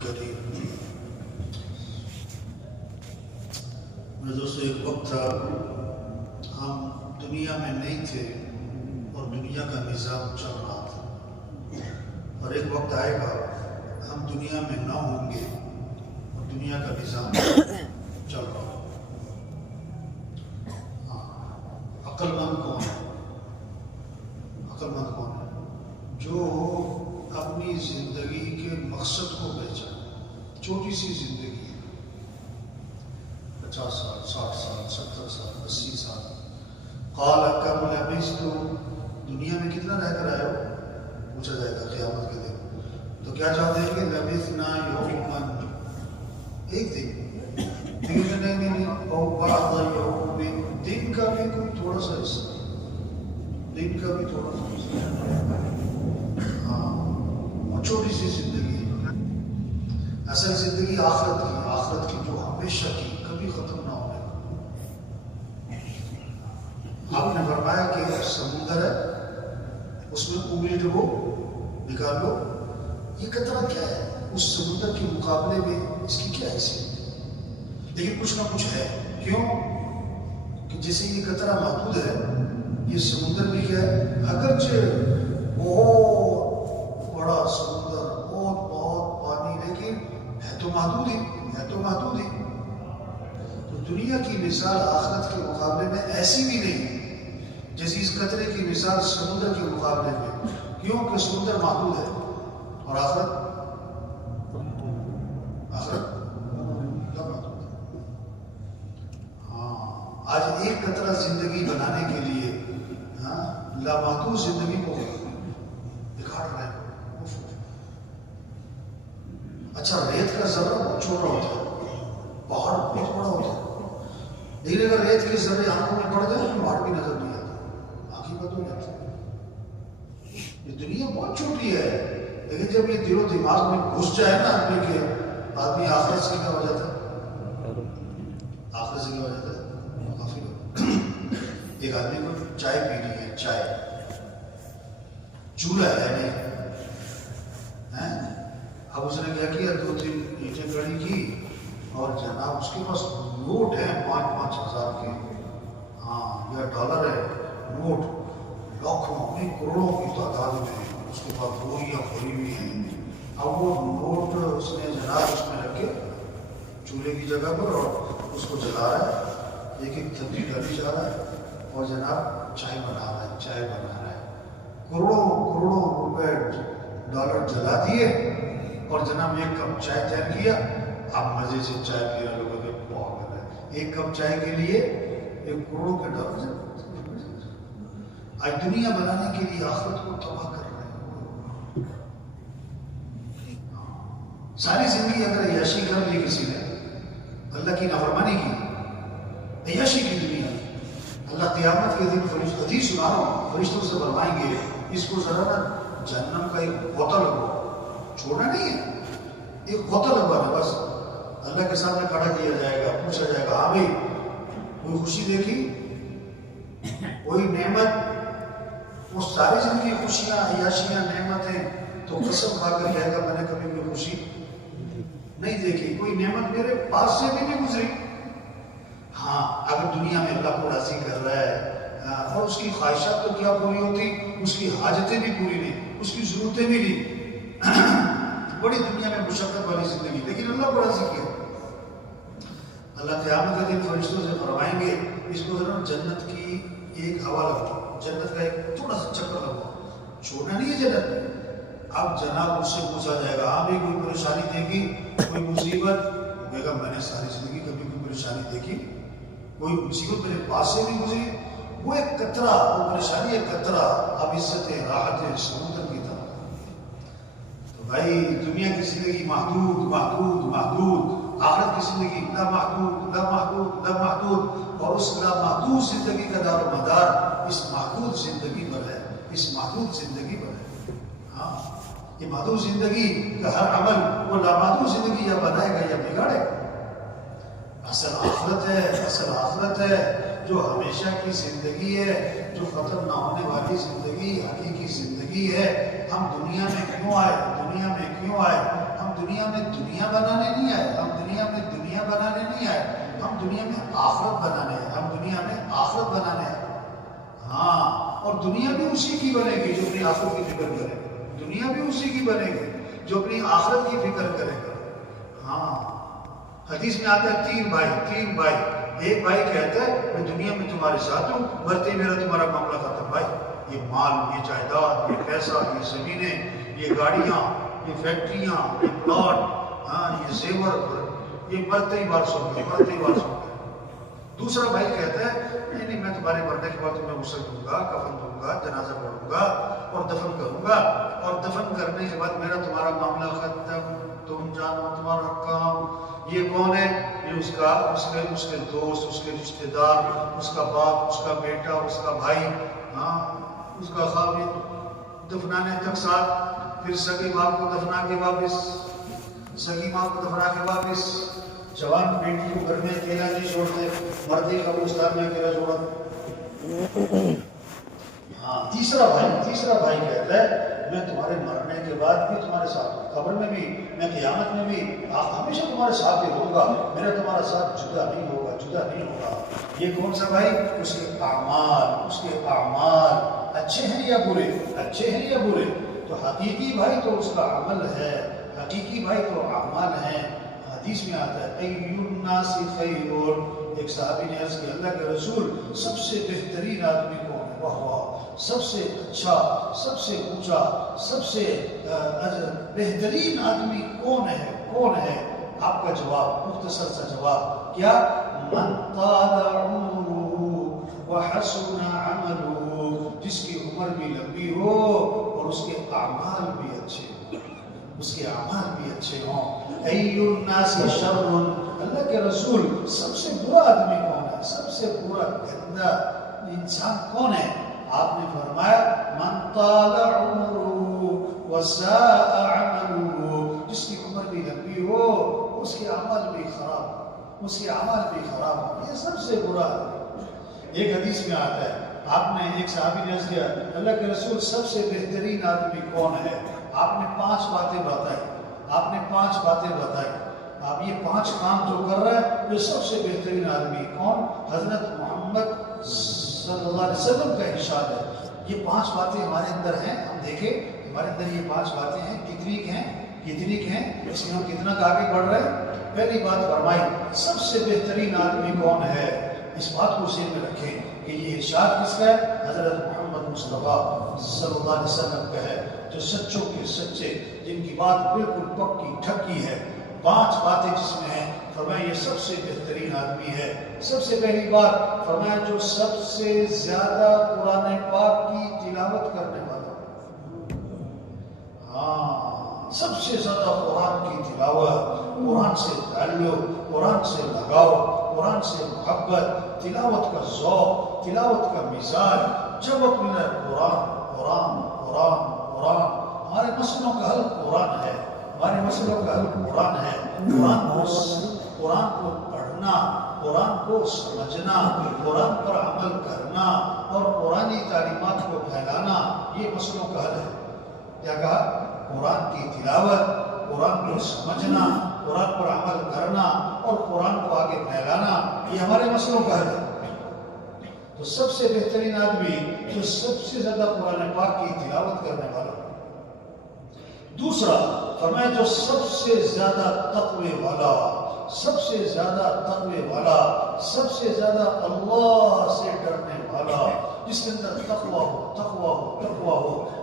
کریم میرے دوستو، ایک وقت تھا ہم دنیا میں نہیں تھے اور دنیا کا نظام چل رہا تھا، اور ایک وقت آئے گا ہم دنیا میں نہ ہوں گے اور دنیا کا نظام چل رہا ہوگا۔ عقل مند کون ہے؟ عقل مند کون ہے؟ جو اپنی زندگی کے مقصد کو پہچانے۔ چھوٹی سی زندگی ہے، 50 سال، 60 سال، 70 سال، 80 سال۔ قال کم لبثت، دنیا میں کتنا رہ کر آئے ہو؟ پوچھا جائے گا قیامت کے دن۔ تو کیا چاہتے ہیں کہ لبثنا یوما، ایک دن، نہیں، اور بعض یوم، دن کا بھی کوئی تھوڑا سا حصہ، دن کا بھی تھوڑا سا حصہ۔ ہاں، چھوٹی سی زندگی ہے۔ اصل زندگی آخرت کی جو ہمیشہ کی، کبھی ختم نہ ہونے۔ آپ نے فرمایا کہ سمندر ہے، اس میں انگلی ڈبو، نکال لو، یہ قطرہ کیا ہے اس سمندر کے مقابلے میں؟ اس کی کیا حیثیت ہے؟ لیکن کچھ نہ کچھ ہے۔ کیوں کہ جیسے یہ قطرہ محدود ہے، یہ سمندر بھی کیا ہے؟ اگرچہ بہت بڑا سمندر، بہت پانی، لیکن ہے تو محدود ہی، ہے تو محدود ہی۔ تو دنیا کی مثال آخرت کے مقابلے میں ایسی بھی نہیں جیسی اس قطرے کی مثال سمندر کے مقابلے میں۔ کیوں کہ سمندر محدود ہے اور آخرت محدود ہے۔ ہاں، آج ایک قطرہ زندگی بنانے کے لیے لامحدود زندگی کو بگاڑ رہے ہیں۔ اچھا، ریت کا ذرہ بہت چھوٹا ہوتا ہے، پہاڑ بہت بڑا ہوتا ہے، لیکن اگر ریت کے ذرے آنکھوں میں پڑ جائے تو پہاڑ بھی نظر نہیں آتا، آنکھ ہی بند ہو جاتی ہے۔ یہ دنیا بہت چھوٹی ہے، لیکن جب یہ دل و دماغ میں گھس جائے نا آدمی کے، آدمی آخرت سے کیا ہو جاتا ہے؟ آخرت سے کیا ہو جاتا ہے؟ غافل ہو۔ ایک آدمی کو چائے پینی ہے، چائے، چولہا ہے نہیں، اب اس نے کیا کیا، 2-3 اینٹیں کھڑی کی، اور جناب اس کے پاس نوٹ ہیں 5-5 ہزار کے، ہاں، یا ڈالر ہے، نوٹ لاکھوں، نہیں کروڑوں کی تعداد میں، اس کے پاس بوریاں بھری ہوئی ہیں۔ اب وہ نوٹ اس نے جناب اس میں رکھ کے چولہے کی جگہ پر، اور اس کو جلا رہا ہے، ایک ایک تھلی ڈالی جا رہا ہے، اور جناب چائے بنا رہا ہے، چائے بنا رہا ہے۔ کروڑوں روپے ڈالر جلا دیے، اور جناب ایک کپ چائے تیار کیا۔ آپ مزے سے چائے پی رہے لوگوں کے بہت ہے، ایک کپ چائے کے لیے 1 کروڑ کے ڈالر۔ آج دنیا بنانے کے لیے آخرت کو تباہ کر رہے ہیں۔ ساری زندگی اگر عیاشی کر لی کسی نے، اللہ کی نافرمانی کی، عیاشی کی دنیا، اللہ قیامت کے دن حدیث سنا رہا ہوں، فرشتوں سے فرمائیں گے اس کو ذرا نا جہنم کا ایک غوطہ لگو، چھوڑنا نہیں ہے، ایک غوطہ لگوانا بس۔ اللہ کے سامنے کھڑا کیا جائے گا، پوچھا جائے گا، ہاں بھائی کوئی خوشی دیکھی، کوئی نعمت؟ وہ ساری زندگی خوشیاں، عیاشیاں، نعمتیں، تو قسم کھا کر کہے گا میں نے کبھی کوئی خوشی نہیں دیکھی، کوئی نعمت میرے پاس سے بھی نہیں گزری۔ ہاں، اگر دنیا میں اللہ کو راضی کر رہا ہے، اور اس کی خواہشات تو کیا پوری ہوتی، اس کی حاجتیں بھی پوری نہیں، اس کی ضرورتیں بھی نہیں، بڑی دنیا میں مشقت والی زندگی، لیکن اللہ کو راضی کیا۔ اللہ قیامت کے دن فرشتوں سے فرمائیں گے اس کو ذرا جنت کی ایک ہوا لگو، جنت کا ایک تھوڑا سا چکر لگو، چھوڑنا نہیں ہے جنت میں۔ اب جناب اس سے پوچھا جائے گا، ہاں بھی کوئی پریشانی دیکھی، کوئی مصیبت؟ وہ کہے گا میں نے ساری زندگی کبھی کوئی پریشانی دیکھی، کوئی مصیبت میرے پاس سے نہیں گزری۔ وہ ایک قطرہ، وہ پریشانی ایک قطرہ، اب عزت راحت سمندر کی طرح۔ تو بھائی دنیا کی زندگی محدود محدود محدود، آخرت کی زندگی لامحدود لامحدود لامحدود، اور اس لامحدود زندگی کا دار و مدار اس محدود زندگی پر ہے، اس محدود زندگی پر ہے۔ ہاں، یہ محدود زندگی کا ہر عمل وہ لامحدود زندگی یا بنائے گا یا بگاڑے گا۔ اصل آخرت ہے، اصل آخرت ہے جو ہمیشہ کی زندگی ہے، جو ختم نہ ہونے والی زندگی، حقیقی زندگی ہے۔ ہم دنیا میں کیوں آئے؟ دنیا میں کیوں آئے؟ ہم دنیا میں دنیا بنانے نہیں آئے، ہم دنیا میں دنیا بنانے نہیں آئے، ہم دنیا میں آخرت بنانے ہیں، ہم دنیا میں آخرت بنانے ہیں۔ ہاں، اور دنیا بھی اسی کی بنے گی جو اپنی آخرت کی فکر کرے گا، دنیا بھی اسی کی بنے گی جو اپنی آخرت کی فکر کرے گا۔ ہاں، حدیث میں آتا ہے تین بھائی، ایک بھائی کہتا ہے میں دنیا میں تمہارے ساتھ ہوں، مرتے میرا تمہارا معاملہ ختم۔ بھائی یہ مال، یہ جائیداد، یہ پیسہ، یہ زمینیں، یہ گاڑیاں، یہ فیکٹریاں، یہ پلاٹ، ہاں یہ زیور، یہ مرتے ہی بار سن گئے۔ دوسرا بھائی کہتا ہے نہیں میں تمہارے مرنے کے بعد تمہیں غسل دوں گا، کفن دوں گا، جنازہ پڑھوں گا اور دفن کروں گا، اور دفن کرنے کے بعد میرا تمہارا معاملہ ختم، تم جانو تمہارا کام۔ یہ کون ہے؟ یہ اس کے دوست، اس کے رشتہ دار، اس کا باپ، اس کا بیٹا، اس کا بھائی، ہاں اس کا خاوند، دفنانے تک ساتھ، پھر سگی ماں کو دفنا کے واپس، جوان بیٹی کو گھر میں اکیلا نہیں چھوڑتے، مردی قبرستان میں اکیلا چھوڑا۔ ہاں، تیسرا بھائی کہتا ہے میں تمہارے مرنے کے بعد بھی تمہارے ساتھ ہوں، قبر میں بھی، میں قیامت میں بھی ہمیشہ تمہارے ساتھ ہی رہوں گا، میرا تمہارا ساتھ جدا نہیں ہوگا۔ یہ کون سا بھائی؟ اس کے اعمال اچھے ہیں یا برے؟ تو حقیقی بھائی تو اس کا عمل ہے، حقیقی بھائی تو اعمال ہیں۔ حدیث میں آتا ہے ای الناس خیر، ایک صحابی نے عرض کیا اللہ کے رسول سب سے بہترین آدمی کون ہے؟ واہ، سب سے اچھا، سب سے اونچا، سب سے بہترین آدمی کون ہے؟ آپ کا جواب، مختصر سا جواب کیا؟ من طال عمره وحسن عمله، جس کی عمر بھی لمبی ہو اور اس کے اعمال بھی اچھے ہوں۔ ای الناس شر، اللہ کے رسول سب سے برا آدمی کون ہے؟ سب سے برا گندا انسان کون ہے؟ آپ نے فرمایا من طال عمره وساء عمله، جس کی عمر بھی لمبی ہو اس کے اعمال بھی خراب ہو، یہ سب سے برا ہے۔ ایک حدیث میں آتا ہے، آپ نے ایک صحابی نے عرض کیا اللہ کے رسول سب سے بہترین آدمی کون ہے؟ آپ نے 5 باتیں بتائی۔ آپ یہ 5 کام جو کر رہا ہے یہ سب سے بہترین آدمی کون؟ حضرت محمد صلی اللہ علیہ وسلم کا ارشاد ہے۔ یہ 5 باتیں ہمارے اندر ہیں، ہم دیکھیں ہمارے اندر یہ 5 باتیں ہیں، کتنی ہیں، اس میں ہم کتنا آگے بڑھ رہے ہیں۔ پہلی بات فرمائی سب سے بہترین آدمی کون ہے؟ اس بات کو ذہن میں رکھیں کہ یہ ارشاد کس کا ہے؟ حضرت محمد مصطفیٰ صلی اللہ علیہ وسلم کا ہے، جو سچوں کے سچے، جن کی بات بالکل پکی ٹھکی ہے۔ 5 باتیں جس میں ہیں، فرمایا یہ سب سے بہترین آدمی ہے۔ سب سے پہلی بات فرمایا جو سب سے زیادہ قرآن پاک کی تلاوت کرنے والا، ہاں سب سے زیادہ قرآن کی تلاوت، قرآن سے تعلق، قرآن سے لگاؤ، قرآن سے محبت، تلاوت کا ذوق، تلاوت کا مزاج، جب اپنا قرآن ہمارے مسئلوں کا حل قرآن ہے، قرآن کو پڑھنا، قرآن کو سمجھنا، قرآن پر عمل کرنا اور قرآنی تعلیمات کو پھیلانا، یہ مسئلوں کا حل ہے۔ کیا کہا؟ قرآن کی تلاوت، قرآن کو سمجھنا، قرآن پر عمل کرنا اور قرآن کو آگے پھیلانا، یہ ہمارے مسئلوں کا حل ہے۔ تو سب سے بہترین آدمی جو سب سے زیادہ قرآن پاک کی تلاوت کرنے والا۔ دوسرا فرمایا جو سب سے زیادہ تقوی والا، سب سے زیادہ اللہ سے ڈرنے والا، جس کے اندر تقوی ہو،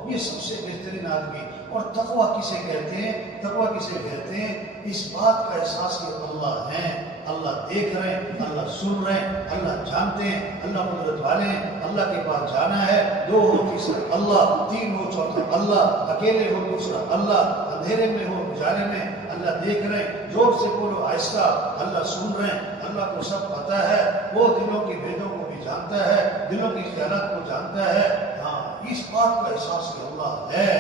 یہ سب سے بہترین آدمی۔ اور تقوی کسے کہتے ہیں؟ اس بات کا احساس کہ اللہ ہیں، اللہ دیکھ رہے ہیں، اللہ سن رہے ہیں، اللہ جانتے ہیں، اللہ قدرت والے ہیں، اللہ کے پاس جانا ہے، 2 ہو تیسرا اللہ، 3 ہو چوتھا اللہ، اکیلے ہو دوسرا اللہ، اندھیرے میں ہو اجالے میں اللہ دیکھ رہے ہیں، زور سے بولو آہستہ اللہ سن رہے ہیں، اللہ کو سب پتہ ہے، وہ دلوں کے بھیدوں کو بھی جانتا ہے، دلوں کے خیالات کو جانتا ہے۔ ہاں، اس بات کا احساس کہ اللہ ہے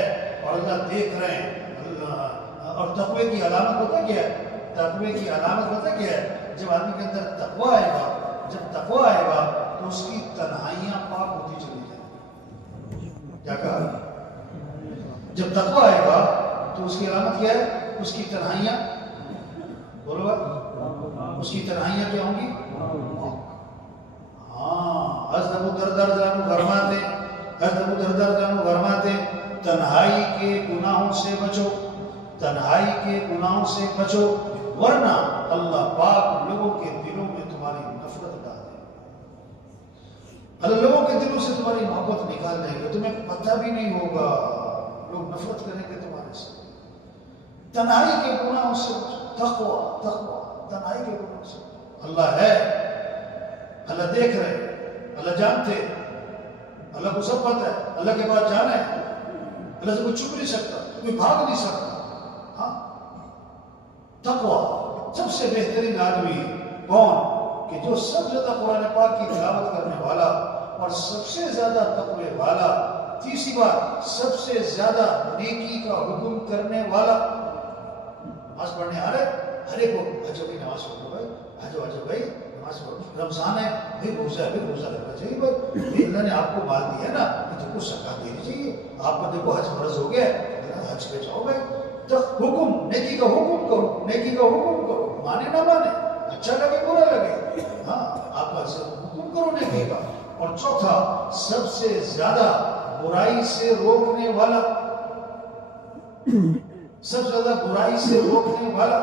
اور اللہ دیکھ رہے ہیں اللہ۔ اور تقوی کی علامت پتہ کیا ہے؟ جب آدمی کے اندر تقوی آئے گا تو اس کی تنہائیاں پاک ہوتی چلی جائیں گی۔ کیا کہا؟ جب تقوی آئے گا تو اس کی علامت کیا ہے؟ اس کی تنہائیاں، بولو اس کی تنہائیاں کیا ہوں گی؟ ہاں، حضرت ابو دردار جانو فرماتے، حضرت ابو دردار جانو فرماتے تنہائی کے گناہوں سے بچو، تنہائی کے گناہوں سے بچو، ورنہ اللہ پاک لوگوں کے دلوں میں تمہاری نفرت ڈال دے، اللہ لوگوں کے دلوں سے تمہاری محبت نکال دیں گے، تمہیں پتہ بھی نہیں ہوگا، لوگ نفرت کریں گے تمہارے سے۔ تنہائی کے گناہوں سے تقوی، تقوی، تنہائی کے گناہوں سے۔ اللہ ہے، اللہ دیکھ رہے، اللہ جانتے، اللہ کو سب پتہ ہے، اللہ کے پاس جانا ہے، اللہ سے کوئی چھپ نہیں سکتا، کوئی بھاگ نہیں سکتا۔ ہاں، تقوی سب سے بہترین آدمی کون؟ کہ جو سب سے زیادہ قرآن پاک کی تلاوت کرنے والا اور سب سے زیادہ تقوی والا، تیسری بات سب سے زیادہ نیکی کا حکم کرنے والا۔ نماز پڑھنے آ رہے ہر ایک کو اچھا بھائی نماز پڑھو بھائی، اچھا بھائی نماز پڑھو، رمضان ہے بھائی روزہ ہے، بھائی روزہ رکھنا چاہیے بھائی، اللہ نے آپ کو مال دیا نا تو تم کو زکات دینی چاہیے، آپ کو دیکھو حج فرض ہو گیا حج پہ جاؤ بھائی، تو حکم نیکی کا حکم کرو، نیکی کا حکم کرو، مانے نہ مانے، اچھا لگے برا لگے، ہاں آپ کا حکم کرو نیکی کا۔ اور چوتھا سب سے زیادہ برائی سے روکنے والا، سب سے زیادہ برائی سے روکنے والا،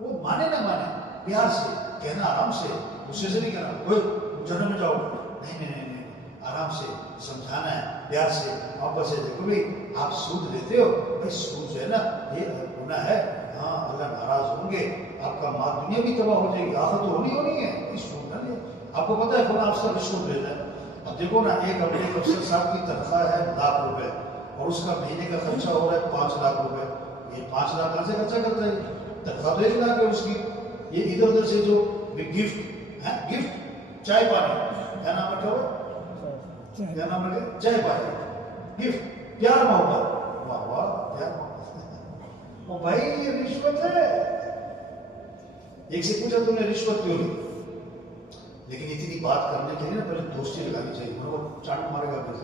وہ مانے نہ مانے، پیار سے کہنا، آرام سے، غصے سے نہیں کہنا وہ جنم میں جاؤ، نہیں، آرام سے سمجھانا ہے، پیار سے، محبت سے۔ دیکھو بھائی آپ سود لیتے ہو، بھائی سود جو ہے نا یہ گناہ ہے، ہاں اللہ ناراض ہوں گے، آپ کا مال دنیا بھی تباہ ہو جائے گی، آخرت تو ہونی ہے، یہ سود نہ لے۔ آپ کو پتہ ہے کون آپ سے رشوت لیتا ہے؟ اب دیکھو نا، ایک اپنے افسر صاحب کی تنخواہ ہے ₹1,00,000 اور اس کا مہینے کا خرچہ ہو رہا ہے ₹5,00,000، یہ 5,00,000 کہاں سے خرچہ کرتا ہے؟ تنخواہ تو 1,00,000 ہے اس کی، یہ ادھر ادھر سے جو گفٹ چائے پانی، کیا نام رکھا ہوا، کیا نام رکھے؟ چائے پانی، گفٹ، پیار محبت، واہ واہ پیار محبت، وہ بھائی یہ رشوت ہے۔ ایک سے پوچھا تم نے رشوت کیوں لی؟ لیکن اتنی بات کرنے کے لیے پہلے دوستی لگانی چاہیے، وہ چانٹ مارے گا پھر۔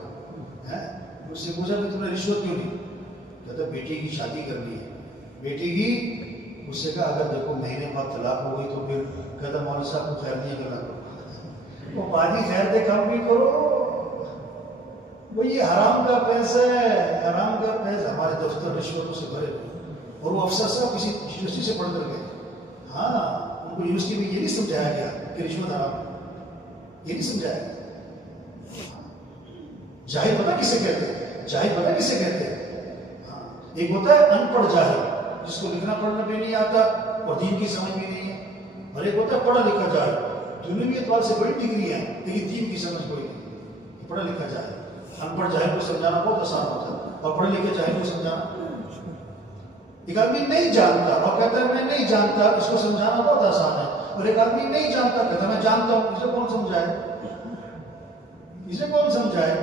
اس سے پوچھا کہ تم نے رشوت کیوں لی؟ کہتا بیٹی کی شادی کرنی ہے، بیٹی کی، اس سے کہا اگر دیکھو مہینے بعد طلاق ہو گئی تو پھر کہتا مولوی صاحب کو خیر نہیں کرنا کرو، وہ باجی خیر دے کام بھی کرو، وہ یہ حرام کا پیسہ ہے، حرام کا پیسہ۔ ہمارے دفتر رشوتوں سے بھرے، اور وہ افسر صاحب کسی یونیورسٹی سے پڑھ کر گئے، ہاں ان کو یونیورسٹی میں یہ نہیں سمجھایا گیا کہ رشوت حرام ہے، یہ نہیں سمجھایا گیا۔ جاہل پتہ کسے کہتے ہیں؟ جاہل پتہ کسے کہتے ہیں؟ ایک ہوتا ہے ان پڑھ جاہل، جس کو لکھنا پڑھنا بھی نہیں آتا اور دین کی سمجھ بھی نہیں ہے، اور ایک ہوتا ہے پڑھا لکھا جاہل، دنیاوی اعتبار سے بڑی ڈگری ہے لیکن دین کی سمجھ کوئی نہیں، پڑھا لکھا جاہل۔ ان پڑھ جاہل کو سمجھانا بہت آسان ہوتا ہے، اور پڑھے لکھے جاہل کو سمجھانا، ایک آدمی نہیں جانتا اور کہتا ہے میں نہیں جانتا، اس کو سمجھانا بہت آسان ہے، اور ایک آدمی نہیں جانتا کہتا میں جانتا ہوں، اسے کون سمجھائے؟ اسے کون سمجھائے؟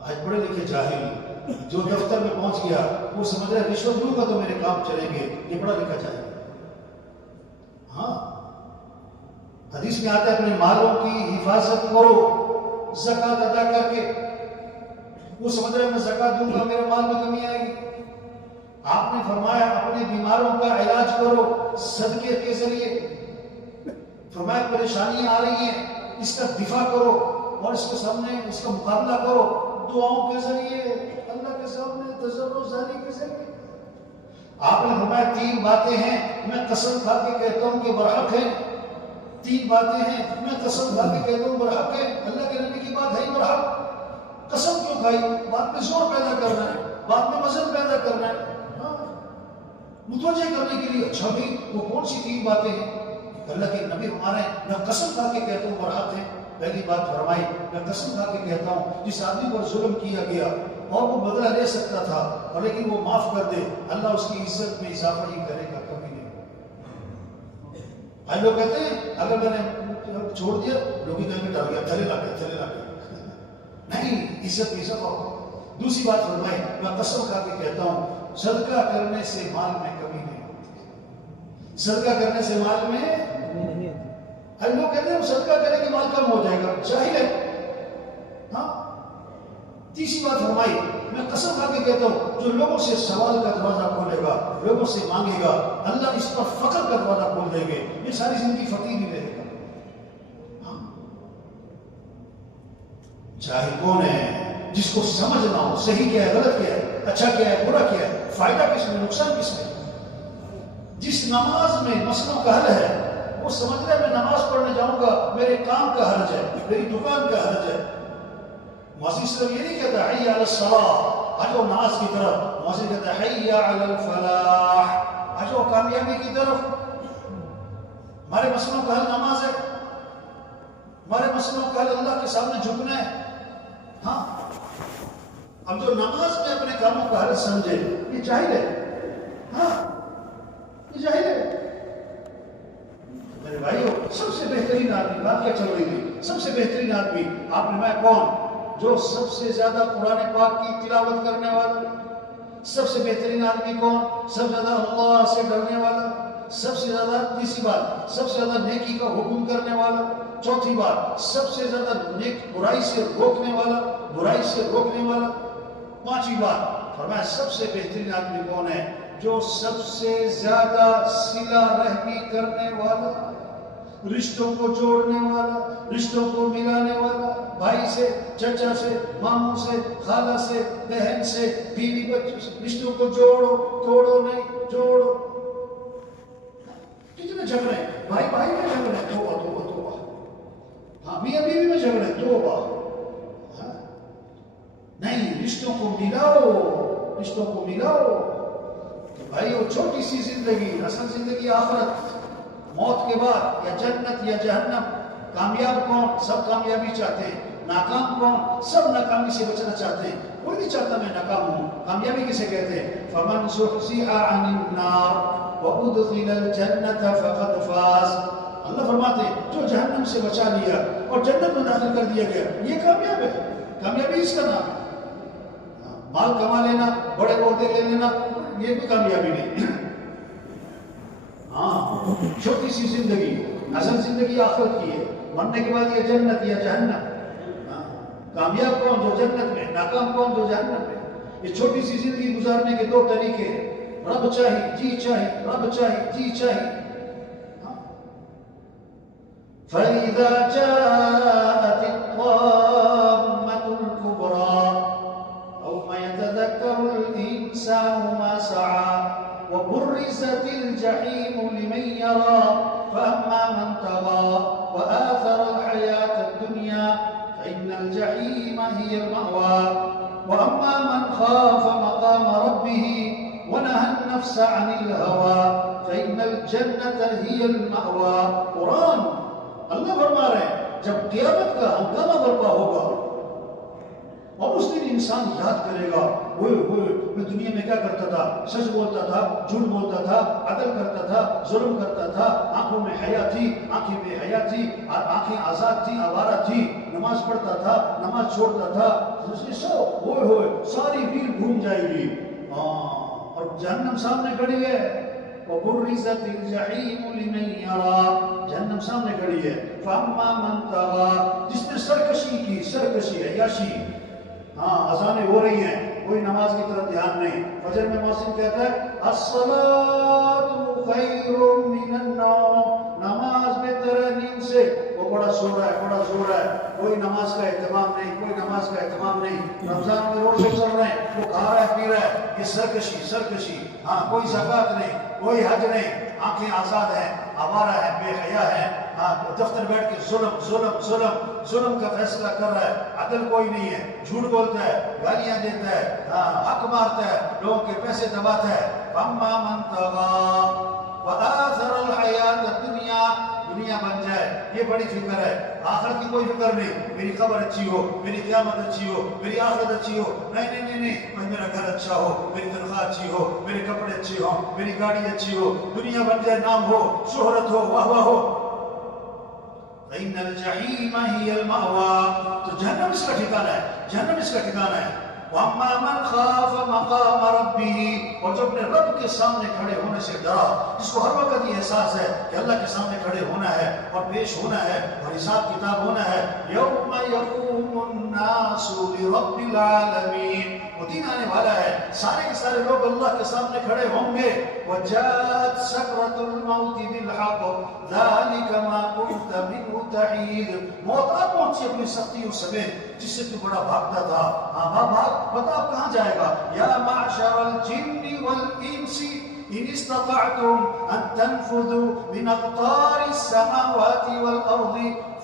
آج پڑھے لکھے جاہل جو دفتر میں پہنچ گیا وہ سمجھ رہا ہے رشوت دوں گا تو میرے کام چلیں گے، یہ پڑھا لکھا جاہل۔ ہاں حدیث میں آتا ہے اپنے مالوں کی حفاظت کرو زکات ادا کر کے، وہ سمجھ رہا ہے میں زکات دوں گا میرے مال میں کمی آئے گی۔ آپ نے فرمایا اپنے بیماروں کا علاج کرو صدقے کے ذریعے، فرمایا پریشانیاں آ رہی ہیں اس کا دفاع کرو اور اس کے سامنے اس کا مقابلہ کرو دعاؤں کے ذریعے، اللہ کے سامنے تضرع زاری کے ذریعے۔ آپ نے فرمایا 3 باتیں ہیں میں قسم کھا کے کہتا ہوں کہ برحق ہیں، 3 باتیں ہیں میں قسم کھا کے کہتا ہوں برحق ہے، اللہ کے نبی کی بات ہے ہی برحق، قسم کیوں کھائی؟ بات میں زور پیدا کرنا ہے، بات میں وزن پیدا کرنا ہے، متوجہ کرنے کے لیے۔ اچھا بھی وہ کون سی 3 باتیں ہیں؟ اللہ کے نبی ہمارے میں قسم کھا کے کہتا ہوں برحق ہے۔ پہلی بات فرمائی میں قسم کھا کے کہتا ہوں جس آدمی پر ظلم کیا گیا اور وہ بدلہ لے سکتا تھا اور لیکن وہ معاف کر دے، اللہ اس کی عزت میں اضافہ ہی کرے گا، کمی نہیں۔ آج لوگ کہتے ہیں اگر میں نے چھوڑ دیا لوگ ہی کہیں گے ڈر گیا، تھلے لا گیا، نہیں، عزت میں اضافہ ہو۔ دوسری بات فرمائی میں قسم کھا کے کہتا ہوں صدقہ کرنے سے مال میں کمی نہیں ہوتی، صدقہ کرنے سے مال میں ہر لوگ کہتے ہیں صدقہ کریں کہ مال کم ہو جائے گا، جاہل ہے۔ ہاں تیسری بات فرمائی میں قسم کھا کے کہتا ہوں جو لوگوں سے سوال کا دروازہ کھولے گا، لوگوں سے مانگے گا، اللہ اس پر فقر کا دروازہ کھول دیں گے، یہ ساری زندگی فقیر ہی رہے گا۔ ہاں، جاہل کون ہے؟ جس کو سمجھ نہ ہو صحیح کیا ہے، غلط کیا ہے، اچھا کیا ہے، برا کیا ہے، فائدہ کس میں، نقصان کس میں۔ جس نماز میں مسئلوں کا حل ہے وہ سمجھ رہا ہے میں نماز پڑھنے جاؤں گا میرے کام کا حرج ہے، میری دکان کا حرج ہے۔ مؤذن صرف یہ نہیں کہتا حی علی الصلاۃ، آ جاؤ نماز کی طرف، مؤذن کہتا ہے حی علی الفلاح، آ جاؤ کامیابی کی طرف۔ ہمارے مسئلوں کا حل نماز ہے، ہمارے مسئلوں کا حل اللہ کے سامنے جھکنا ہے۔ ہاں، اب جو نماز میں اپنے کاموں کا حل سمجھے یہ جاہل ہے۔ ہاں، یہ جاہل ہے۔ میرے بھائیو، سب سے بہترین آدمی، بات کیا چل رہی تھی، سب سے بہترین آدمی آپ نے میں کون؟ جو سب سے زیادہ قرآن پاک کی تلاوت کرنے والا۔ سب سے بہترین آدمی کون؟ سب سے زیادہ اللہ سے ڈرنے والا، سب سے زیادہ، تیسری بات، سب سے زیادہ نیکی کا حکم کرنے والا، چوتھی بات، سب سے زیادہ برائی سے روکنے والا، برائی سے روکنے والا، پانچویں بات فرمایا سب سے بہترین آدمی کون ہے؟ جو سب سے زیادہ صلہ رحمی کرنے والا، رشتوں کو جوڑنے والا، رشتوں کو ملانے والا، بھائی سے، چچا سے، ماموں سے، خالہ سے، بہن سے، بیوی بچوں سے، رشتوں کو جوڑو، توڑو نہیں، جوڑو۔ کتنے جھگڑے ہیں، بھائی بھائی میں جھگڑے ہیں، توبہ توبہ توبہ۔ ہاں، میاں بیوی میں جھگڑے ہیں، توبہ۔ ہاں، نہیں، رشتوں کو ملاؤ، رشتوں کو ملاؤ۔ تو بھائی وہ چھوٹی سی زندگی، اصل زندگی آخرت، موت کے بعد یا جنت یا جہنم۔ کامیاب کون؟ سب کامیابی چاہتے ہیں۔ ناکام کون؟ سب ناکامی سے بچنا چاہتے ہیں۔ کوئی نہیں چاہتا میں ناکام ہوں۔ کامیابی کسے کہتے ہیں؟ فمن زحزح عن النار وادخل الجنة فقد فاز۔ اللہ فرماتے ہیں جو جہنم سے بچا لیا اور جنت میں داخل کر دیا گیا یہ کامیاب ہے۔ کامیابی اس کا نام ہے۔ مال کما لینا، بڑے عہدے لے لینا، یہ بھی کامیابی نہیں۔ ہاں، چھوٹی سی زندگی، اصل زندگی آخرت کی ہے، مرنے کے بعد یہ جنت یا جہنم۔ کامیاب کون؟ جو جنت میں، ناکام کون؟ جو جہنم میں۔ یہ چھوٹی سی زندگی گزارنے کے دو طریقے ہیں، رب چاہی جی چاہی، رب چاہی جی چاہی۔ فَإِذَا جَاءَتِ الطَّامَّةُ الْكُبْرَى يَوْمَ يَتَذَكَّرُ الْإِنسَانُ مَا سَعَى وبرزت الجحيم لمن يرى فأما من طغى وآثر الحياة الدنيا فإن الجحيم هي المأوى وأما من خاف مقام ربه ونهى النفس عن الهوى فإن الجنة هي المأوى۔ قرآن اللہ فرما رہے ہیں جب قیامت کا ہنگامہ برپا ہوگا اور اس دن انسان یاد کرے گا ہوئے میں دنیا میں کیا کرتا تھا، سچ بولتا تھا، جھوٹ بولتا تھا، عدل کرتا تھا، ظلم کرتا تھا، آنکھوں میں حیا تھی، آنکھیں بے حیا تھی، آنکھیں آزاد تھی، آوارہ تھی، نماز پڑھتا تھا، نماز چھوڑتا تھا، ہوئے ساری ریل گھوم جائے گی۔ اور جہنم سامنے کھڑی ہے، وبرزت الجحیم لمن یرا، جہنم سامنے کھڑی ہے۔ فاما من طغى، جس نے سرکشی کی، سرکشی عیاشی، ہاں اذانیں ہو رہی ہیں، کوئی نماز کی طرف دھیان نہیں۔ فجر میں مؤذن کہتا ہے الصلاۃ خیر من النوم، نماز بہتر ہے نیند سے۔ وہ بڑا سو رہا ہے، بڑا سو رہا ہے، کوئی نماز کا اہتمام نہیں، کوئی نماز کا اہتمام نہیں۔ رمضان میں روزے چل رہے ہیں، وہ کھا رہا ہے، پی رہا ہے، یہ سرکشی سرکشی۔ ہاں، کوئی زکوٰۃ نہیں، کوئی حج نہیں، آنکھیں آزاد ہیں، آوارہ ہے، بے حیا ہے، دفتر بیٹھ کے ظلم ظلم ظلم ظلم کا فیصلہ کر رہا ہے، عدل کوئی نہیں ہے، جھوٹ بولتا ہے، گالیاں دیتا ہے، حق مارتا ہے، لوگوں کے پیسے دباتا ہے۔ فاما من طغى وآثر الحیات الدنیا، دنیا بن جائے یہ بڑی فکر ہے، آخرت کی کوئی فکر نہیں، میری قبر اچھی ہو، میری قیامت اچھی ہو، میری آخرت اچھی ہو، نہیں نہیں نہیں نہیں، میرا گھر اچھا ہو، میری تنخواہ اچھی ہو، میرے کپڑے اچھے ہوں، میری گاڑی اچھی ہو، دنیا بن جائے، نام ہو، شہرت ہو، واہ واہ ہو۔ فإن الجحیم ہی المأوى، تو جہنم اس کا ٹھکانہ ہے، جہنم اس کا ٹھکانہ ہے۔ وَأَمَّا مَنْ خَافَ مَقَامَ رَبِّهِ، اور جو اپنے رب کے سامنے کھڑے ہونے سے ڈرا، جس کو ہر وقت یہ احساس ہے کہ اللہ کے سامنے کھڑے ہونا ہے اور پیش ہونا ہے اور حساب کتاب ہونا ہے۔ يَوْمَ يَقُومُ النَّاسُ لِرَبِّ الْعَالَمِينَ، وہ دن آنے والا ہے، سارے کے سارے لوگ اللہ کے سامنے کھڑے ہوں گے. وَجَاءَتْ سَكْرَةُ الْمَوْتِ بِالْحَقِّ ذَلِكَ مَا كُنْتَ مِنْهُ تَحِيدُ. موت آ پہنچی اپنی سختیوں سمیت جس سے تو بڑا بھاگتا تھا. ہاں بھاگ بتا اب کہاں جائے گا. یا معشر الجن والانس ان استطعتم ان تنفذوا من اقطار السماوات والارض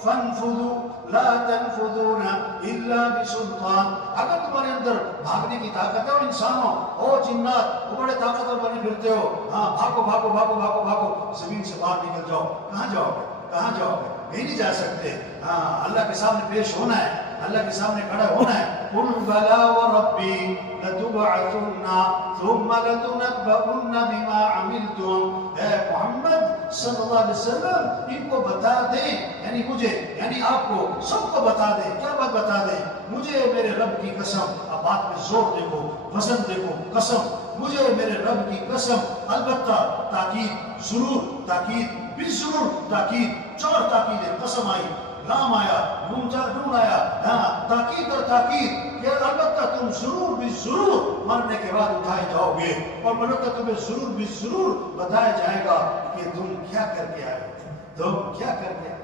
فانفذوا لا تنفذون الا بسلطان. اگر تمہارے اندر بھاگنے کی طاقت ہے، اور انسانوں اور جنات وہ بڑے طاقتور بنے پھرتے ہو، ہاں بھاگو بھاگو بھاگو بھاگو بھاگو، زمین سے باہر نکل جاؤ. کہاں جاؤ گے؟ کہاں جاؤ گے؟ کہیں نہیں جا سکتے. ہاں اللہ کے سامنے پیش ہونا ہے، اللہ کے سامنے کھڑا ہونا ہے. قل بلا وربی لتبعثن ثم لتنبؤن بما عملتم. اے محمد صلی اللہ علیہ وسلم ان کو بتا دیں، یعنی مجھے، یعنی آپ کو سب کو بتا دیں. کیا بات بتا دیں؟ مجھے میرے رب کی قسم. اب بات میں زور دیکھو، وزن دیکھو. قسم، مجھے میرے رب کی قسم. البتہ تاکید، ضرور تاکید، بالضرور تاکید، 4 تاکیدیں. قسم آئی، لام آیا، نون آیا، ہاں تاکید اور تاکید کہ البتہ تم ضرور بھی ضرور مرنے کے بعد اٹھائے جاؤ گے، اور البتہ تمہیں ضرور بھی ضرور بتایا جائے گا کہ تم کیا کر کے آئے، تم کیا کر کے آئے.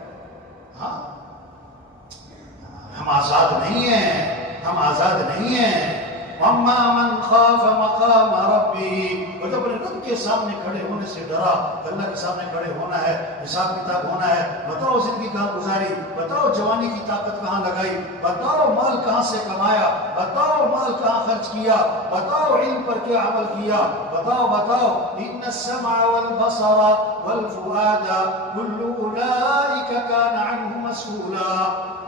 ہاں ہم آزاد نہیں ہیں، ہم آزاد نہیں ہیں. اما من خاف مقام ربه. وہ جب اپنے رب کے سامنے کھڑے ہونے سے ڈرا، اللہ کے سامنے کھڑے ہونا ہے، حساب کتاب ہونا ہے. بتاؤ زندگی کہاں گزاری، بتاؤ جوانی کی طاقت کہاں لگائی، بتاؤ مال کہاں سے کمایا، بتاؤ مال کہاں خرچ کیا، بتاؤ علم پر کیا عمل کیا، بتاؤ بتاؤ. ان السمع والبصر والفؤاد كل اولئك كان عنه مسؤولا.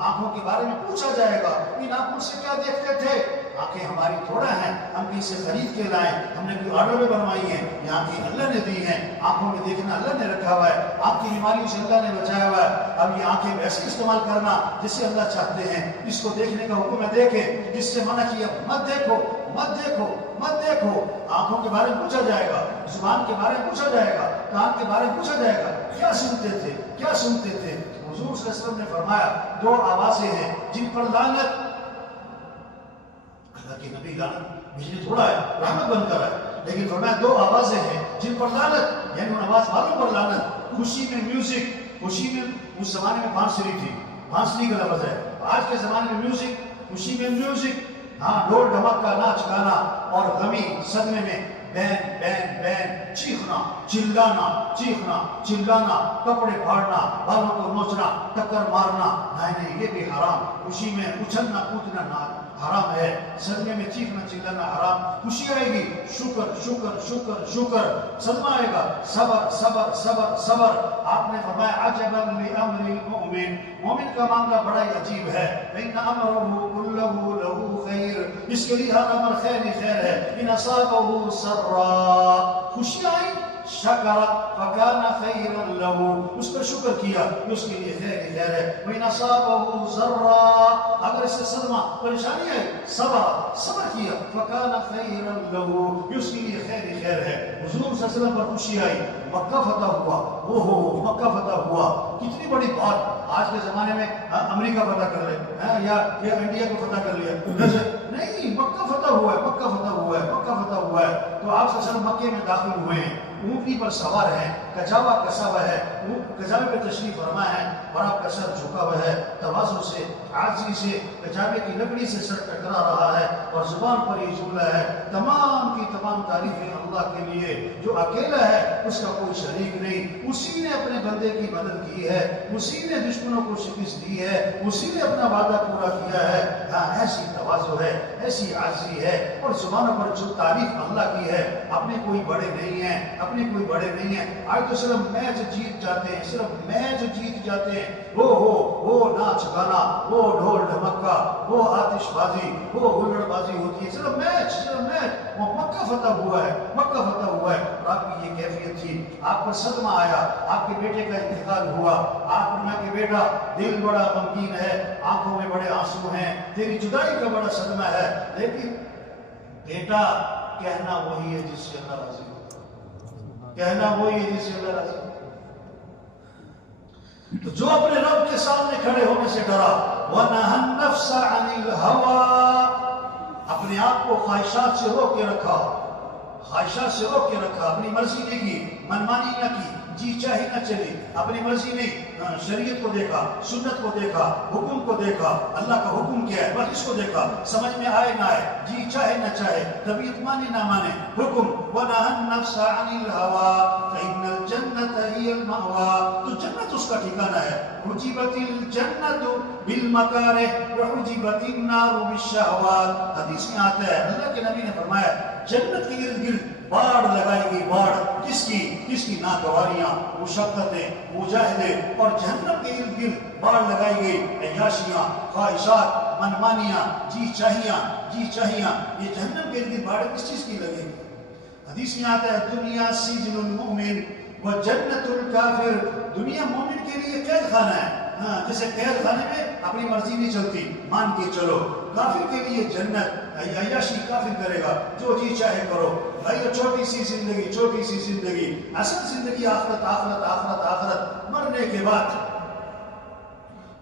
آنکھوں کے بارے میں پوچھا جائے گا، ان آنکھوں سے کیا دیکھتے تھے؟ آنکھیں ہماری تھوڑا ہیں، ہم کہیں سے خرید کے لائیں، ہم نے کوئی آرڈر میں بنوائی ہیں. یہ آنکھیں اللہ نے دی ہیں، آنکھوں میں دیکھنا اللہ نے رکھا ہوا ہے، آپ کی بیماریوں سے اللہ نے بچایا ہوا ہے. اب یہ آنکھیں ویسے استعمال کرنا جس سے اللہ چاہتے ہیں. اس کو دیکھنے کا حکم ہے دیکھیں، جس سے منع کیا مت دیکھو مت دیکھو مت دیکھو. آنکھوں کے بارے میں پوچھا جائے گا، زبان کے بارے میں پوچھا جائے گا، کان کے بارے میں پوچھا جائے گا. کیا سنتے تھے، کیا سنتے تھے؟ حضور صلی اللہ علیہ وسلم نے فرمایا 2 آوازیں ہیں جن پر لعنت. اللہ کے نبی لعنت بجلی تھوڑا ہے، رحمت بن کر ہے، لیکن فرمایا 2 آوازیں ہیں جن پر لعنت، یعنی ان آواز والوں پر لعنت. خوشی میں میوزک، خوشی میں اس زمانے میں بانسری تھی، بانسری کا لفظ ہے. آج کے زمانے میں میوزک، خوشی میں میوزک، ہاں ڈھول ڈھمک کا ناچ گانا، اور غمی صدمے میں بین بین بین، چیخنا چلانا، چیخنا چلانا، کپڑے پھاڑنا، بالوں کو نوچنا، ٹکر مارنا. نہیں یہ بھی حرام. خوشی میں اچھلنا کودنا حرام ہے، صدمے میں چیخنا چلانا حرام. خوشی آئے گی، شکر شکر شکر شکر. صدمہ آئے گا، صبر صبر صبر صبر. آپ نے فرمایا عجبا لامر المؤمن. مومن کا معاملہ بڑا ہی عجیب ہے. ان امره كله له خیر. اس کے لیے ہر امر خیر ہی خیر ہے. ان اصابه سرا، خوشی آئی، شکر فکان خیرا له، اس پر شکر کیا کہ اس کے لیے خیر ہی خیر ہے. وَإِنْ أَصَابَهُ ضَرًّا، اگر اس سے صدمہ پریشانی ہے، صبر کیا فکان خیرا له، کہ اس کے لیے خیر ہی خیر ہے. حضور صلی اللہ علیہ وسلم پر خوشی آئی، مکہ فتح ہوا. مکہ فتح ہوا، کتنی بڑی بات. آج کے زمانے میں امریکہ فتح کر لے یا انڈیا کو فتح کر لیا، نہیں، مکہ فتح ہوا ہے، مکہ فتح ہوا ہے، مکہ فتح ہوا ہے. تو آپ صلی اللہ علیہ وسلم مکے میں داخل ہوئے ہیں، اونٹنی پر سوار ہیں، کجاوا کسا ہوا ہے، کجاوے پہ تشریف فرما ہے، اور آپ کا سر جھکا ہوا ہے. تواضع سے، عاجزی سے کجاوے کی لکڑی سے سر ٹکرا رہا ہے، اور زبان پر یہ جملہ ہے، تمام کی تمام تعریفیں اللہ کے لیے جو اکیلا ہے، اس کا کوئی شریک نہیں. اسی نے اپنے بندے کی مدد کی ہے، اسی نے دشمنوں کو شکست دی ہے، اسی نے اپنا وعدہ پورا کیا ہے. ہاں ایسی تواضع ہے، ایسی عاجزی ہے، اور زبانوں پر جو تعریف اللہ کی ہے. اپنے کوئی بڑے نہیں ہیں، اپنے کوئی بڑے نہیں ہیں. آج تو صرف میچ جیت جاتے ہیں، صرف میچ جیت جاتے ہیں. وہ ناچ گانا، وہ ڈھول ڈھمکا، وہ آتش بازی، وہ ہلڑ بازی ہوتی ہے. صرف میچ، صرف میچ. وہ مکہ فتح ہوا ہے، مکہ فتح ہوا ہے. اور آپ کی یہ کیفیت تھی. آپ پر صدمہ آیا، آپ کے بیٹے کا انتقال ہوا. آپ نے کہ بیٹا دل بڑا غمگین ہے، آنکھوں میں بڑے آنسو ہیں، تیری جدائی کا بڑا صدمہ ہے. لیکن بیٹا کہنا وہی ہے جس سے اللہ راضی ہوتا، کہنا وہی ہے جس سے اللہ راضی ہوتا. تو جو اپنے رب کے سامنے کھڑے ہونے سے ڈرا، وَنَهَا النَّفْسَ عَنِ الْهَوَىٰ، اپنے آپ کو خواہشات سے روک کے رکھا، خواہشات سے روک کے رکھا، اپنی مرضی نہیں کی، منمانی نہ کی، جی چاہے نہ چلی، اپنی مرضی نہیں، شریعت کو دیکھا، سنت کو دیکھا، حکم کو دیکھا، اللہ کا حکم کیا ہے بس اس کو دیکھا، سمجھ میں آئے نہ آئے، جی چاہے نہ چاہے، طبیعت مانے نہ مانے، حکم وَنَهَى النَّفْسَ عَنِ الْهَوَىٰ فَإِنَّ الْجَنَّةَ هِيَ الْمَأْوَىٰ، تو جنت اس کا ٹھکانہ ہے۔ حُجِبَتِ الْجَنَّةُ بِالْمَكَارِهِ وَحُجِبَتِ النَّارُ بِالشَّهَوَاتِ، حدیث میں آتا ہے اللہ کے نبی نے فرمایا جنت کے ارد گرد باڑ لگائی گئی، باڑ کس کی ناگواریاں، مشقتیں، مجاہدے، اور جہنم کے ارد گرد باڑ لگائی گئی عیاشیاں، خواہشات، منمانیاں، جی چاہیاں، یہ جہنم کے ارد گرد باڑ کس چیز کی لگے گی؟ حدیث میں آتا ہے دنیا سجن المؤمن و جنت الکافر، دنیا مومن کے لیے قید خانہ ہے، ہاں جیسے قید خانے میں اپنی مرضی نہیں چلتی، مان کے چلو، کافر کے لیے جنت، عیاشی کافر کرے گا، جو جی چاہے کرو، بھائی چھوٹی سی زندگی، اصل زندگی آخرت، مرنے کے بعد،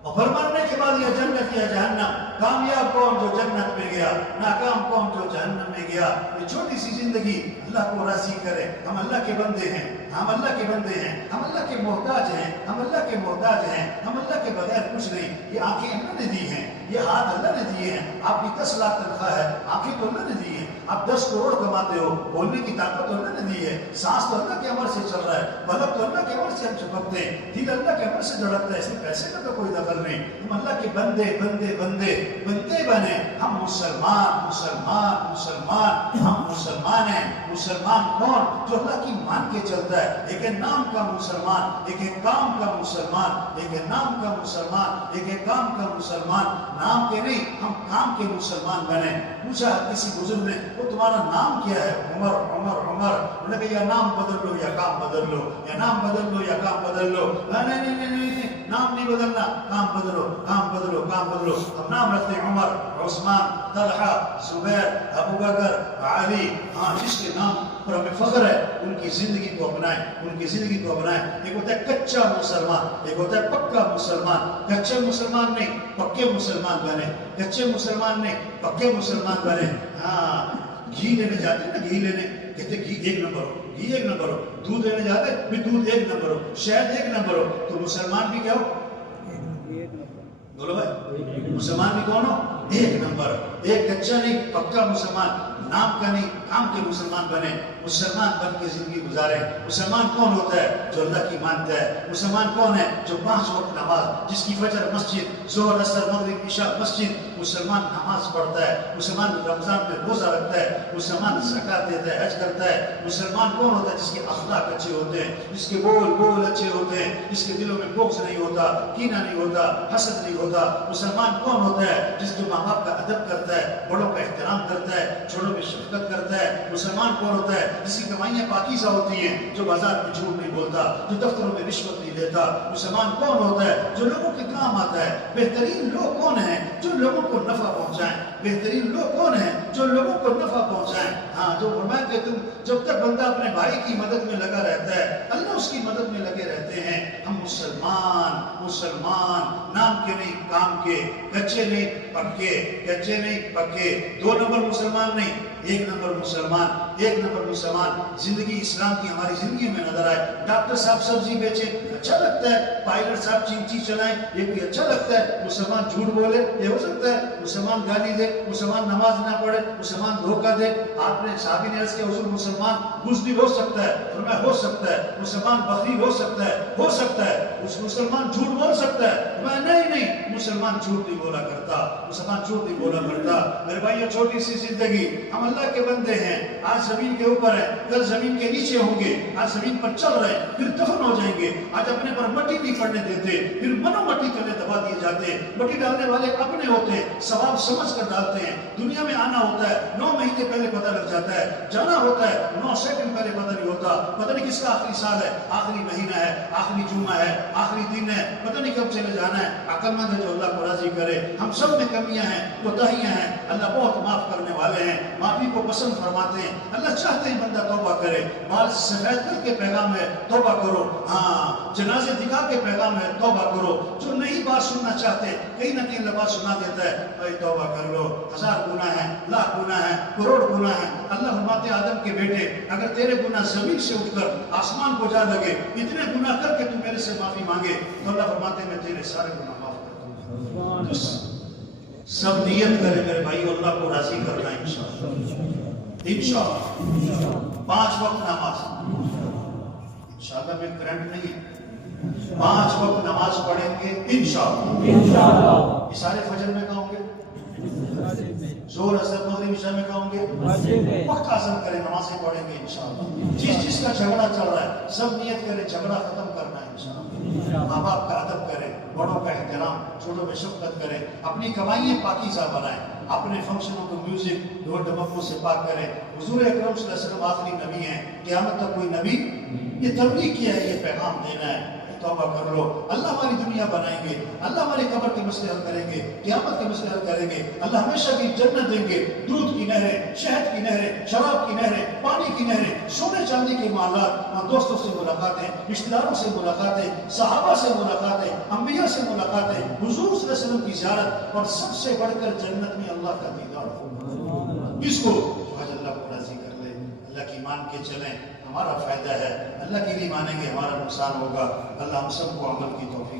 اور پھر مرنے کے بعد یہ جنت یا جہنم، کامیاب کون جو جنت میں گیا، ناکام کون جو جہنم میں گیا۔ یہ چھوٹی سی زندگی اللہ کو راضی کرے، ہم اللہ کے بندے ہیں، ہم اللہ کے محتاج ہیں، ہم اللہ کے بغیر کچھ نہیں۔ یہ آنکھیں اللہ نے دی ہیں، یہ ہاتھ اللہ نے دیے ہیں، آپ کی 10 لاکھ تنخواہ ہے، آنکھیں تو اللہ نے دی ہیں، آپ 10 کروڑ کماتے ہو، بولنے کی طاقت تو اللہ نے دی ہے، سانس تو اللہ کے امر سے چل رہا ہے، بلب تو اللہ کے امر سے ہم چپکتے ہیں، دل اللہ کے امر سے دھڑکتا ہے، اس میں پیسے کا تو کوئی دخل نہیں۔ ہم اللہ کے بندے بنے، ہم مسلمان ہیں۔ مسلمان کون؟ جو اللہ کی مان کے چلتا ہے، ایک ہے نام کا مسلمان، ایک ہے کام کا مسلمان، ایک ہے نام کا مسلمان، ایک ہے کام کا مسلمان، نام کے نہیں، ہم کام کے مسلمان بنے۔ پوچھا کسی بزرگ نے وہ تمہارا نام کیا ہے؟ عمر۔ انہوں نے کہا یا نام بدل لو یا کام بدل لو، یا نام بدل لو یا کام بدل لو۔ نہیں، نام نہیں بدلنا، کام بدلو۔ ہم نام رکھتے ہیں عمر، عثمان، طلحہ، زبیر، ابو بکر، علی، ہاں جس کے نام پر ہمیں فخر ہے ان کی زندگی کو اپنائیں۔ ایک ہوتا ہے کچا مسلمان، ایک ہوتا ہے پکا مسلمان۔ کچے مسلمان نہیں، پکے مسلمان بنے۔ ہاں گھی لینے جاتے ہیں نا، کہتے گھی 1 نمبر ہو، دودھ لینے جاتے بھی دودھ 1 نمبر ہو، شہد 1 نمبر ہو، تو مسلمان بھی کیا ہو؟ بولو بھائی، مسلمان بھی کون ہو؟ 1 نمبر، ایک کچا نہیں پکا مسلمان، نام کا نہیں کام کے مسلمان بنے، مسلمان بن کے زندگی گزارے۔ مسلمان کون ہوتا ہے؟ جو اللہ کی مانتا ہے۔ مسلمان کون ہے؟ جو 5 وقت نماز، جس کی فجر مسجد، ظہر اثر مغرب عشاء مسجد، مسلمان نماز پڑھتا ہے، مسلمان رمضان میں روزہ رکھتا ہے، مسلمان زکات دیتا ہے، حج کرتا ہے۔ مسلمان کون ہوتا ہے؟ جس کے اخلاق اچھے ہوتے ہیں، جس کے بول اچھے ہوتے ہیں، جس کے دلوں میں بغض نہیں ہوتا، کینہ نہیں ہوتا، حسد نہیں ہوتا۔ مسلمان کون ہوتا ہے؟ جس کے ماں باپ کا ادب کرتا ہے، بڑوں کا احترام کرتا ہے، چھوٹوں پہ شفقت کرتا ہے۔ مسلمان کون ہوتا ہے؟ جس کی کمائیاں پاکیزہ ہوتی ہیں، جو بازار میں جھوٹ نہیں بولتا، جو دفتروں میں رشوت نہیں لیتا۔ مسلمان کون ہوتا ہے؟ جو لوگوں کے کام آتا ہے۔ بہترین لوگ کون ہیں؟ جو لوگوں کو نفع پہنچائیں۔ ہاں جو فرمایا کہ تم جب تک بندہ اپنے بھائی کی مدد میں لگا رہتا ہے، اللہ اس کی مدد میں لگے رہتے ہیں۔ ہم مسلمان نام کے نہیں کام کے، کچے نہیں پکے، 2 نمبر مسلمان نہیں، 1 نمبر مسلمان۔ زندگی اسلام کی ہماری زندگی میں نظر آئے۔ ڈاکٹر صاحب سبزی بیچے، اچھا لگتا ہے۔ پائلٹ صاحب چینٹی چلائیں، یہ بھی اچھا لگتا ہے۔ مسلمان جھوٹ بولے، یہ ہو سکتا ہے۔ مسلمان گالی دے، مسلمان نماز نہ پڑھے، مسلمان دھوکہ دے۔ آپ نے صحابی نے عرض کیا حضور مسلمان بزدل ہو سکتا ہے؟ فرمایا ہو سکتا ہے۔ مسلمان بخیل ہو سکتا ہے۔ مسلمان جھوٹ بول سکتا ہے؟ فرمایا نہیں، مسلمان جھوٹ نہیں بولا کرتا۔ میرے بھائیو چھوٹی سی زندگی، ہم اللہ کے بندے ہیں۔ آج زمین کے اوپر ہیں، کل زمین کے نیچے ہوں گے۔ آج زمین پر چل رہے ہیں، پھر دفن ہو جائیں گے۔ آج اپنے پر مٹی نہیں پڑنے دیتے، پھر منو مٹی تلے دبا دیے جاتے۔ مٹی ڈالنے والے اپنے ہوتے ہیں، ثواب سمجھ کر ڈالتے ہیں۔ دنیا میں آنا ہوتا ہے 9 مہینے پہلے پتہ لگ جاتا ہے، جانا ہوتا ہے 9 سیکنڈ پہلے پتہ نہیں ہوتا۔ ہوتا, پتہ نہیں کس کا آخری سال ہے, آخری مہینہ ہے, آخری جمعہ ہے, آخری دن ہے, پتہ نہیں کب چلے جانا ہے. عقل مند ہے جو اللہ کو راضی کرے. ہم سب میں کمیاں ہیں, کوتاہیاں ہیں, اللہ بہت معاف کرنے والے ہیں, معافی کو پسند فرماتے ہیں. اللہ چاہتے ہیں بندہ توبہ کرے. بال سفید کر کے پیغام ہے توبہ کرو, ہاں جنازے دکھا کے پیغام ہے توبہ کرو. جو نہیں بات سننا چاہتے کہیں نہ کہیں اللہ بات سنا دیتا ہے, بھائی توبہ کر لو, 1000 گناہ ہیں, لاکھ گناہ ہیں, کروڑ گناہ ہیں. اللہ فرماتے آدم کے بیٹے اگر تیرے گناہ زمین سے اٹھ کر آسمان کو جا لگے, اتنے گناہ کر کے تو میرے سے معافی مانگے تو اللہ فرماتے میں تیرے سارے گناہ معاف کر دوں. سب نیت کرے میرے بھائی اللہ کو راضی کرنا ہے انشاءاللہ. 5 وقت نماز انشاءاللہ میں کرنٹ نہیں ہے, 5 وقت نماز پڑھیں گے انشاءاللہ. اشارے فجر میں کہوں گے, زور اثر مغرب عشاء میں کہوں گے, پکا عزم کریں نمازیں پڑھیں گے انشاءاللہ. جس کا جھگڑا چل رہا ہے سب نیت کرے جھگڑا ختم کرنا ہے انشاءاللہ. ماں باپ کا ادب کرے, بڑوں کا احترام, چھوٹوں میں شفقت کرے, اپنی کمائیاں پاکیزہ بنائیں, اپنے فنکشنوں کو میوزک ڈھول ڈمکوں سے پاک کریں. حضور اکرم صلی اللہ علیہ وسلم آخری نبی ہیں, قیامت تک کوئی نبی یہ تبلیغ کیا ہے, یہ پیغام دینا ہے. توبہ کر لو, اللہ ہماری دنیا بنائیں گے, اللہ ہماری قبر کے مسئلے حل کریں گے, قیامت کے مسئلے حل کریں گے, اللہ ہمیشہ کی جنت دیں گے. دودھ کی نہریں, شہد کی نہریں, شراب کی نہریں, پانی کی نہریں, سونے چاندی کے معاملات, دوستوں سے ملاقاتیں, رشتہ داروں سے ملاقاتیں, صحابہ سے ملاقاتیں, انبیاء سے ملاقاتیں, حضور صلی اللہ علیہ وسلم کی زیارت, اور سب سے بڑھ کر جنت میں اللہ کا دیدار. اس کو آج اللہ کو راضی کر لے, اللہ کی مان کے چلیں, ہمارا فائدہ ہے. اللہ کی نہیں مانیں گے ہمارا نقصان ہوگا. اللہ ہم سب کو عمل کی توفیق